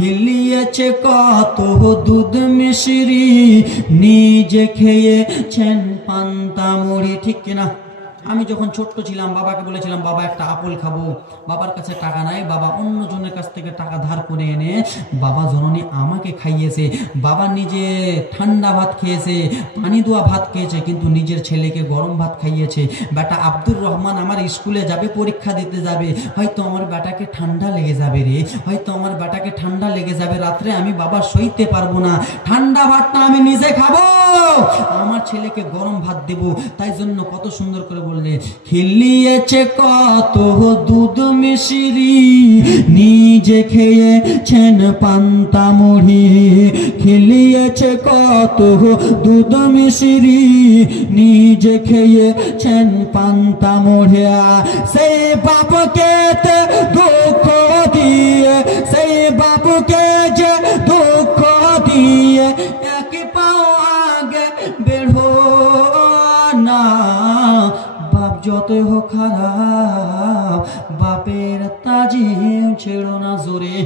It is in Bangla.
খেলিয়েছে কত দুধ মিশরি, নিজে খেয়েছেন পান্তা মুড়ি। ঠিক কিনা? আমি যখন ছোট্ট ছিলাম বাবাকে বলেছিলাম বাবা একটা আপেল খাবো, বাবার কাছে টাকা নাই, বাবা অন্যজনের কাছ থেকে টাকা ধার করে এনে বাবা জননী আমাকে খাইয়েছে। বাবা নিজে ঠান্ডা ভাত খেয়েছে, পানি দেওয়া ভাত খেয়েছে, কিন্তু নিজের ছেলেকে গরম ভাত খাইয়েছে। বেটা আব্দুর রহমান আমার স্কুলে যাবে, পরীক্ষা দিতে যাবে, হয়তো আমার বেটাকে ঠান্ডা লেগে যাবে রে, হয়তো আমার বেটাকে ঠান্ডা লেগে যাবে, রাত্রে আমি বাবা সইতে পারবো না, ঠান্ডা ভাতটা আমি নিজে খাবো, আমার ছেলেকে গরম ভাত দেব। তাই জন্য কত সুন্দর করে বললে, খেলিয়েছে কত দুধ মিশরি, নিজে খেয়েছেন পান্তা মুড়ি। খেলিয়েছে কত দুধ মিশরি, নিজে খেয়েছেন পান্তা মুড়ি। সেই বাপকে দুঃখ দিয়ে, সেই বাপকে যে দুঃখ দিয়ে এক পাও আগে বেড়ো না। বাপ যত হোক খারাপ, বাপের তাজিম ছেড়ো না জোরে।